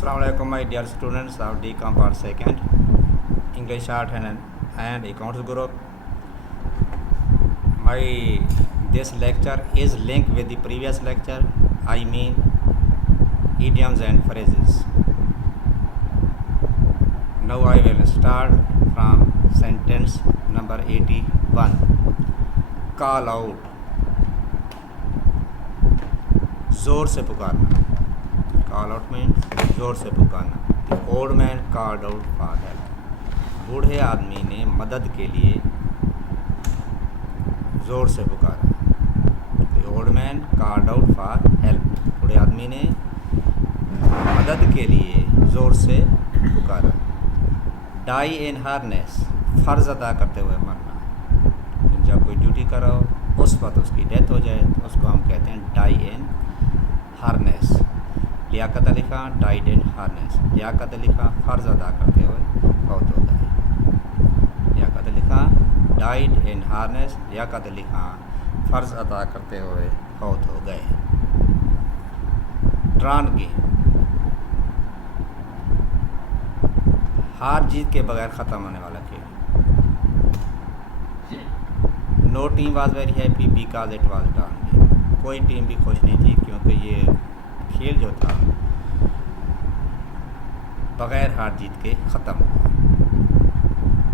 Assalamualaikum my dear students of DCOM Part 2nd English Art and Accounts Group. This lecture is linked with the previous lecture, I mean idioms and phrases. Now I will start from sentence number 81. Call out, जोर से पुकारना. Call out means जोर से पुकारना. The old man called out for help. बूढ़े आदमी ने मदद के लिए जोर से पुकारा. The old man called out for help. बूढ़े आदमी ने मदद के लिए जोर से पुकारा. Die in harness, फ़र्ज अदा करते हुए मरना. जब कोई ड्यूटी कर रहा हो उस वक्त उसकी डेथ हो जाए तो उसको हम कहते हैं die in harness. Liaquat Ali Khan died in harness. Liaquat Ali Khan फ़र्ज अदा करते हुए फौत हो गए. Liaquat Ali Khan died in harness. Liaquat Ali Khan फ़र्ज अदा करते हुए फौत हो गए. ट्रान गेम, हार जीत के बगैर ख़त्म होने वाला खेल. No team was very happy because it was drawn game. कोई टीम भी खुश नहीं थी क्योंकि ये खेल जो था बग़ैर हार जीत के ख़त्म हुआ.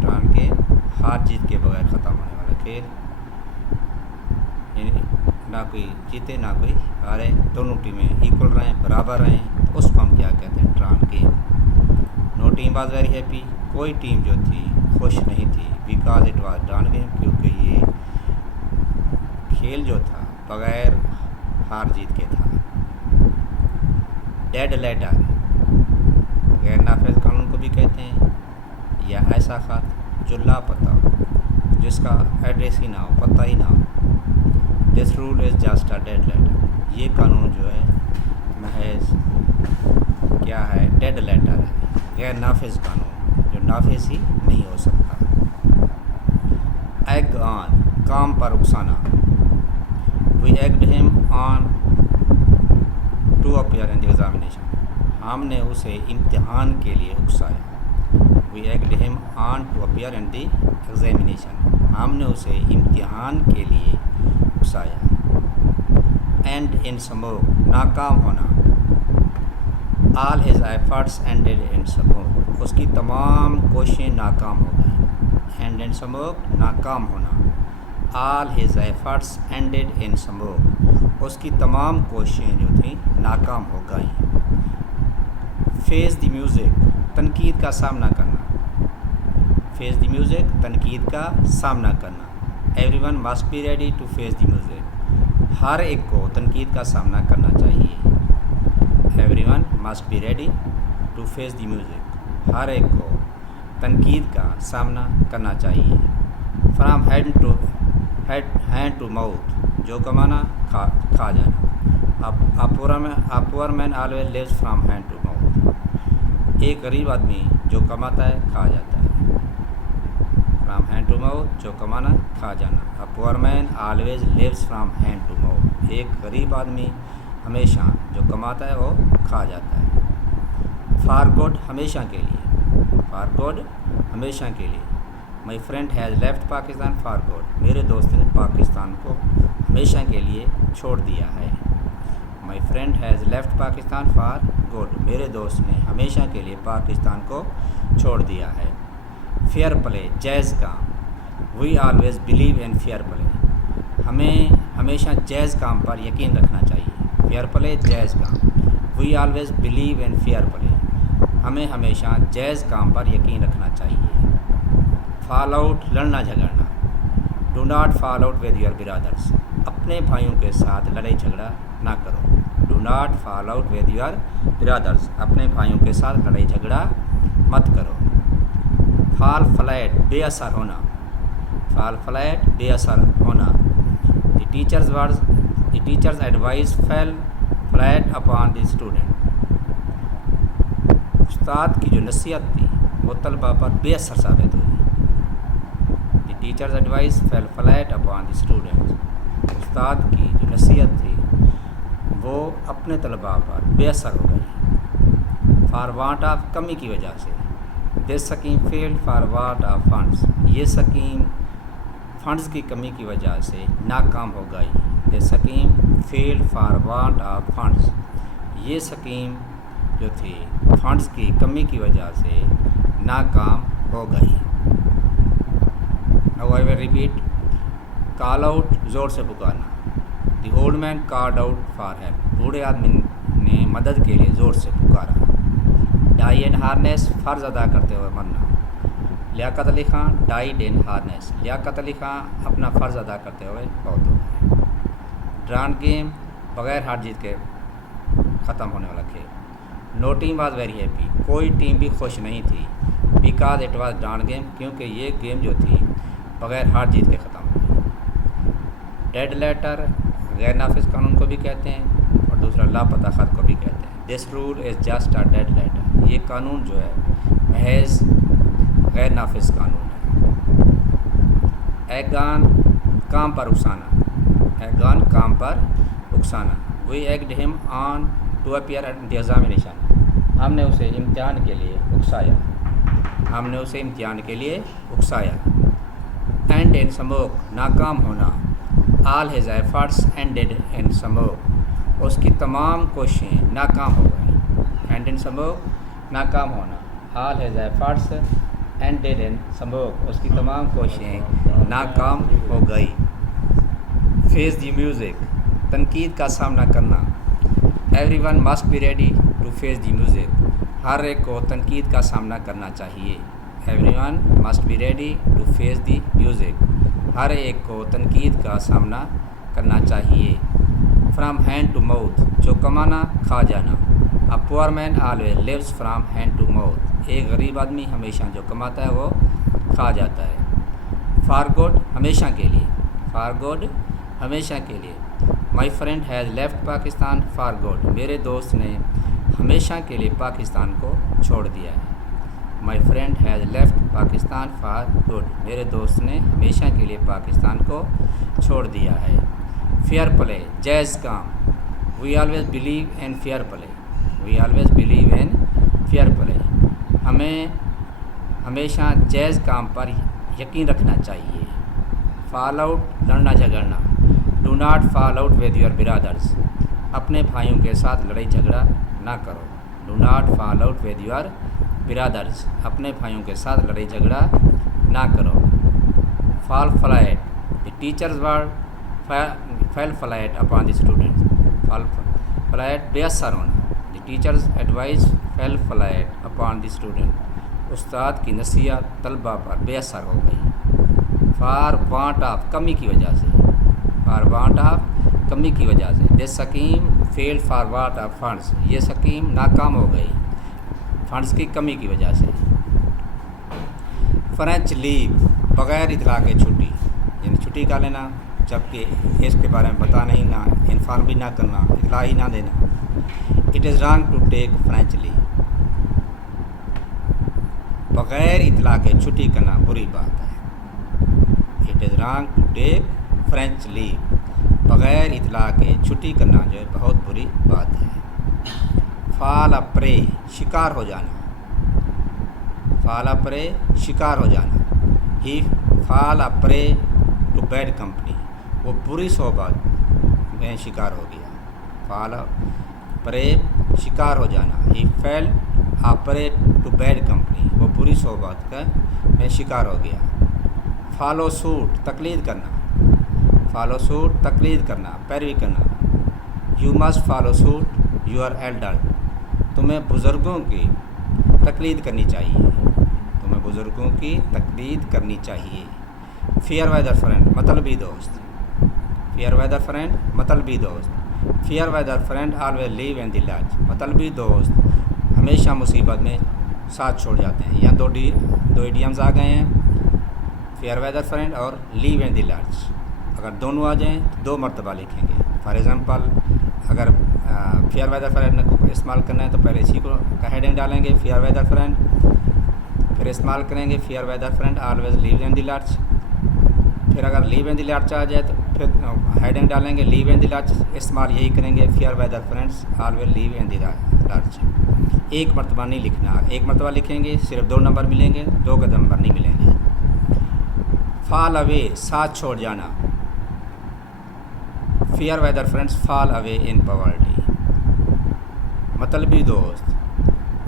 ड्रॉन गेम, हार जीत के बगैर ख़त्म होने वाला खेल. यानी ना कोई जीते ना कोई हारे, दोनों टीमें इक्वल रहें, बराबर रहें, तो उसको हम क्या कहते हैं, drawn game. No team was very happy, कोई टीम जो थी खुश नहीं थी. Because it was drawn game, क्योंकि ये खेल जो था बग़ैर हार जीत के था. डेड लेटर, गैर नाफिज कानून को भी कहते हैं, या ऐसा खत जो लापता हो, जिसका एड्रेस ही ना हो, पता ही ना हो. This rule is just a dead letter. ये कानून जो है महज क्या है, डेड लेटर है, गैर नाफिज कानून जो नाफिज ही नहीं हो सकता. एग ऑन, काम पर उकसाना. We egged him on to appear in the examination. हमने उसे इम्तिहान के लिए उकसाया. We egged him on to appear in the examination. हमने उसे इम्तिहान के लिए उकसाया. एंड इन स्मोक, नाकाम होना. All his efforts ended in smoke. उसकी तमाम कोशिशें नाकाम हो गई. एंड इन स्मोक, नाकाम होना. All his efforts ended in smoke. उसकी तमाम कोशिशें जो थीं नाकाम हो गई. फेस द म्यूज़िक, तनकीद का सामना करना. फेस द म्यूज़िक, तनकीद का सामना करना. Everyone must be ready to face the music. हर एक को तनकीद का सामना करना चाहिए. Everyone must be ready to face the music. हर एक को तनकीद का सामना करना चाहिए. फ्राम हैंड टू माउथ, जो कमाना खा जाना. A poor man always lives from hand to mouth. एक गरीब आदमी जो कमाता है खा जाता है. फ्राम हैंड टू माउथ, जो कमाना खा जाना. A poor man always lives from hand to mouth. एक गरीब आदमी हमेशा जो कमाता है वो खा जाता है. फॉर गुड, हमेशा के लिए. फॉर गुड, हमेशा के लिए. My friend has left Pakistan for good. मेरे दोस्त ने पाकिस्तान को हमेशा के लिए छोड़ दिया है. My friend has left Pakistan for good. मेरे दोस्त ने हमेशा के लिए पाकिस्तान को छोड़ दिया है. फेयर प्ले, जैज़ काम. We always believe in fair play. हमें हमेशा जैज़ काम पर यकीन रखना चाहिए. फेयर प्ले, जैज़ काम. We always believe in fair play. हमें हमेशा जैज़ काम पर यकीन रखना चाहिए. फॉल आउट, लड़ना झगड़ना. Do not fall out with your brothers. अपने भाइयों के साथ लड़ाई झगड़ा ना करो. Do not fall out with your brothers. अपने भाइयों के साथ लड़ाई झगड़ा मत करो. फॉल फ्लैट, बेअसर होना. फॉल फ्लैट, बेअसर होना. The teacher's advice fell flat upon the student. उस्ताद की जो नसीहत थी वो तलबा पर बेअसर साबित हुई. The teacher's advice fell flat upon the students. उस्ताद की जो नसीहत थी वो अपने तलबा पर बेअसर हो गई. फॉर वांट ऑफ कमी की वजह से। This scheme failed for want of funds, ये स्कीम फंड्स की कमी की वजह से नाकाम हो गई। This scheme failed for want of funds, ये स्कीम जो थी फंड्स की कमी की वजह से नाकाम हो गई। Now I will repeat, call out, ज़ोर से पुकारना। The old man called out for help, बूढ़े आदमी ने मदद के लिए ज़ोर से पुकारा। डाई इन हार्नेस, फ़र्ज अदा करते हुए मरना। Liaquat Ali Khan died in harness, Liaquat Ali Khan अपना फ़र्ज़ अदा करते हुए फौत हो गए। ड्रान गेम, बग़ैर हार जीत के ख़त्म होने वाला खेल। No team was very happy, कोई टीम भी खुश नहीं थी। Because it was drawn game, क्योंकि ये गेम जो थी बग़ैर हार जीत के ख़त्म हो गई। डेड लेटर, गैर नाफिज कानून को भी कहते हैं, और दूसरा लापता ख़त को भी कहते हैं। This rule is just a dead letter, ये कानून जो है महज गैर नाफिज कानून है। एगान, काम पर उकसाना। एगान, काम पर उकसाना। We egged him on to appear at the examination, हमने उसे इम्तिहान के लिए उकसाया। हमने उसे इम्तिहान के लिए उकसाया। एंड इन स्मोक, नाकाम होना। All his efforts ended in smoke, उसकी तमाम कोशिशें नाकाम हो गई। एंड इन स्मोक, नाकाम होना। All his efforts ended in smoke, उसकी तमाम कोशिशें नाकाम हो गई। फेस द म्यूज़िक, तनकीद का सामना करना। Everyone must be ready to face the music, हर एक को तनकीद का सामना करना चाहिए। Everyone must be ready to face the music, हर एक को तनकीद का सामना करना चाहिए। फ्राम हैंड टू माउथ, जो कमाना खा जाना। A poor man always lives from hand to mouth, एक गरीब आदमी हमेशा जो कमाता है वो खा जाता है। फॉर गुड, हमेशा के लिए। फॉर गुड, हमेशा के लिए। My friend has left Pakistan for good, मेरे दोस्त ने हमेशा के लिए पाकिस्तान को छोड़ दिया है। My friend has left Pakistan for good, मेरे दोस्त ने हमेशा के लिए पाकिस्तान को छोड़ दिया है। फेयर प्ले, जायज़ काम। We always believe in fair play, we always believe in fair play, हमें हमेशा जायज़ काम पर यकीन रखना चाहिए। फॉल आउट, लड़ना झगड़ना। Do not fall out with your brothers, अपने भाइयों के साथ लड़ाई झगड़ा ना करो। Do not fall out with your brothers, अपने भाइयों के साथ लड़ाई झगड़ा ना करो। Fall flat, the teacher's word fell flat upon the students, fall flat, बेअसर होना। The teacher's advice fell flat upon the student, उस्ताद की नसीहत तलबा पर बेअसर हो गई। फॉर वांट ऑफ, कमी की वजह से। फॉर वांट ऑफ, कमी की वजह से। This scheme failed for want of funds, ये स्कीम नाकाम हो गई फंड्स की कमी की वजह से। फ्रेंच लीव, बग़ैर इतला के छुट्टी, यानी छुट्टी का लेना जबकि इसके बारे में पता नहीं, ना इन्फॉर्म भी ना करना, इतला ही ना देना। It is wrong to take French leave, बग़ैर इतला के छुट्टी करना बुरी बात है। It is wrong to take French leave, बग़ैर इतला के छुट्टी करना जो है बहुत बुरी बात है। फॉल अ प्रे, शिकार हो जाना। फॉल अ प्रे, शिकार हो जाना। He fall a prey to bad company, वो बुरी सोबत में शिकार हो गया। फॉल अ प्रे, शिकार हो जाना। He fell a prey to bad company, वो बुरी सोबत का में शिकार हो गया। फॉलो सूट, तकलीद करना। फॉलो सूट, तकलीद करना, पैरवी करना। You must follow suit your Elder, तुम्हें बुज़ुर्गों की तकलीद करनी चाहिए। तुम्हें बुज़ुर्गों की तकलीद करनी चाहिए। फेयर वेदर फ्रेंड, मतलबी दोस्त। फेयर वेदर फ्रेंड, मतलबी दोस्त। Fair weather friend always leave in the lurch, मतलबी दोस्त हमेशा मुसीबत में साथ छोड़ जाते हैं। यहाँ दो इडियम्स आ गए हैं, फेयर वेदर फ्रेंड और लीव इन द लर्च। अगर दोनों आ जाएँ तो दो मरतबा लिखेंगे। फॉर एग्ज़ाम्पल, अगर फेयर वेदर फ्रेंड को इस्तेमाल करना है तो पहले इसी को का हेडिंग डालेंगे, फेयर वेदर फ्रेंड, फिर इस्तेमाल करेंगे fair weather friend always leave in the lurch. फिर अगर लीव इन द लर्च आ जाए तो फिर हेडिंग डालेंगे लीव इन द लर्च, इस्तेमाल यही करेंगे, fair weather friends always leave in the lurch. Touch. एक मरतबा नहीं लिखना, एक मरतबा लिखेंगे सिर्फ 2 नंबर मिलेंगे, 2 का नंबर नहीं मिलेंगे। फॉल अवे साथ छोड़ जाना, fair weather friends fall away in poverty, मतलबी दोस्त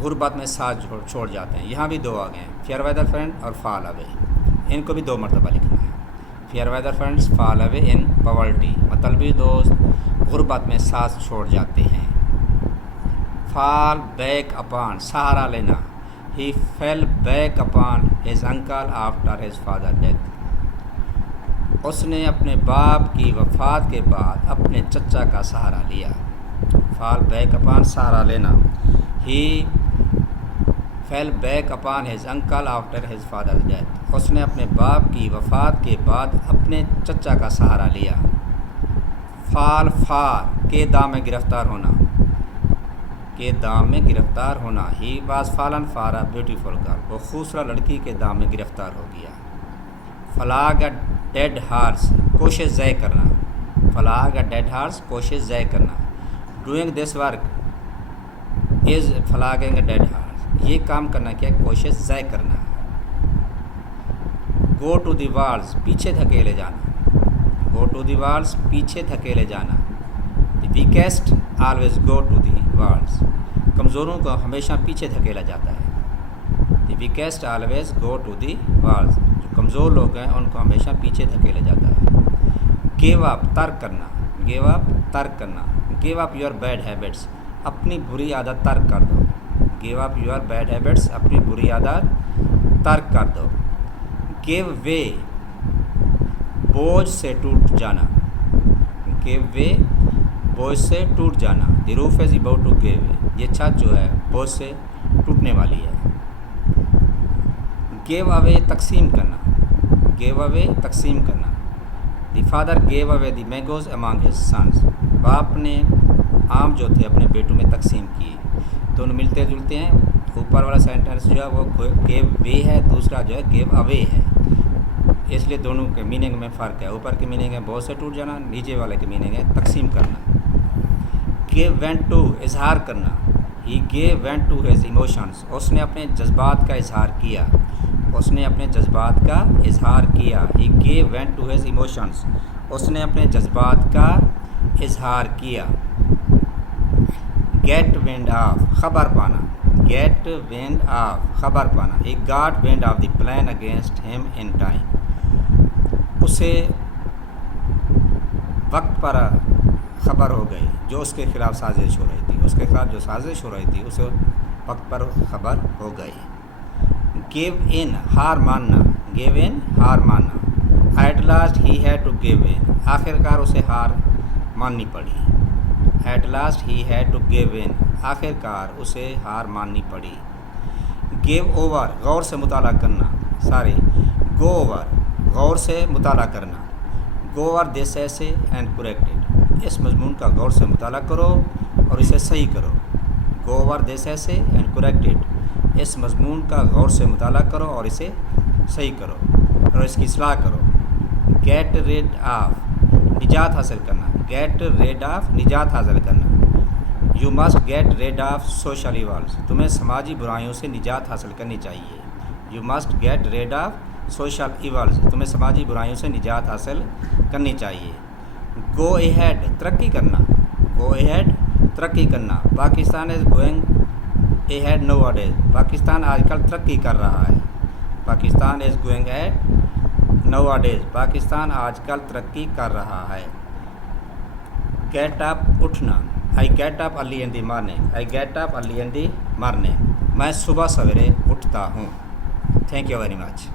गुर्बत में साथ छोड़ जाते हैं। यहाँ भी 2 आ गए हैं, फेयर वेदर फ्रेंड और फॉल अवे, इनको भी 2 मरतबा लिखना है। Fair weather friends fall away in poverty, मतलबी दोस्त गुर्बत में साथ छोड़ जाते हैं। फॉल बैक अपॉन सहारा लेना, he fell back upon his uncle after his father death, उसने अपने बाप की वफ़ात के बाद अपने चचा का सहारा लिया। फॉल बैक अपॉन सहारा लेना, he fell back upon his uncle after his father death, उसने अपने बाप की वफ़ात के बाद अपने चचा का सहारा लिया। फाल फार के दाम में गिरफ़्तार होना, के दाम में गिरफ़्तार होना, he was fallen for a beautiful girl, वो खूबसूरत लड़की के दाम में गिरफ़्तार हो गया। फ्लैग अ डेड हार्स कोशिश ज़य करना, फ्लैग अ डेड हार्स कोशिश ज़य करना, doing this work is flogging a dead horse, ये काम करना क्या, कोशिश ज़य करना। गो टू द वॉल्स पीछे धकेले जाना, गो टू द वॉल्स पीछे धकेले जाना। The weakest always go to the walls, कमज़ोरों को हमेशा पीछे धकेला जाता है। The weakest always go to the walls, जो कमज़ोर लोग हैं उनको हमेशा पीछे धकेला जाता है। गिव अप तर्क करना, गिव अप तर्क करना, give up your bad habits, अपनी बुरी आदत तर्क कर दो। Give up your bad habits, अपनी बुरी आदत तर्क कर दो। गिव वे बोझ से टूट जाना, गिव वे बोझ से टूट जाना। The roof is about to give way, ये छत जो है बोझ से टूटने वाली है। गिव अवे तकसीम करना, गिव अवे तकसीम करना। The father give away the mangoes among his sons, बाप ने आम जो थे अपने बेटों में तकसीम किए। दोनों मिलते जुलते हैं। ऊपर वाला सेंटेंस जो है वो गिव वे है, दूसरा जो है गिव अवे है, इसलिए दोनों के मीनिंग में फ़र्क है। ऊपर की मीनिंग है बोझ से टूट जाना, नीचे वाले की मीनिंग है तकसीम करना। गिव वेंट टू इजहार करना, he give vent to his emotions, उसने अपने जज्बात का इजहार किया, उसने अपने जज्बात का इजहार किया। He give vent to his emotions, उसने अपने जज्बात का इजहार किया। गेट विंड ऑफ खबर पाना, गेट विंड ऑफ खबर पाना। He got wind of the plan against him in time, उसे वक्त पर खबर हो गई जो उसके खिलाफ साजिश हो रही थी, उसके खिलाफ जो साजिश हो रही थी उसे वक्त पर खबर हो गई। गिव इन हार मानना, गिव इन हार मानना। At last he had to give in, आखिरकार उसे हार माननी पड़ी। At last he had to give in, आखिरकार उसे हार माननी पड़ी। गिव ओवर गौर से मुताला करना, सॉरी गो ओवर गौर से मुताला करना। गो ओवर दिस ऐसे एंड करेक्ट इट, इस मजमून का गौर से मुताला करो और इसे सही करो। गो ओवर दिस ऐसे एंड करेक्ट इट, इस मजमून का गौर से मुताला करो और इसे सही करो और इसकी इस्लाह करो। गेट रिड ऑफ निजात हासिल करना, गेट रेड ऑफ निजात हासिल करना। You must get rid of social evils, तुम्हें समाजी बुराइयों से निजात हासिल करनी चाहिए। You must get rid of social evils, तुम्हें समाजी बुराइयों से निजात हासिल करनी चाहिए। गो अहेड तरक्की करना, गो अहेड तरक्की करना। Pakistan is going ahead nowadays, Pakistan आजकल तरक्की कर रहा है। Pakistan is going ahead nowadays, Pakistan आजकल तरक्की कर रहा है। गेट अप उठना, I get up early in the morning, I get up early in the morning, मैं सुबह सवेरे उठता हूँ। Thank you very much.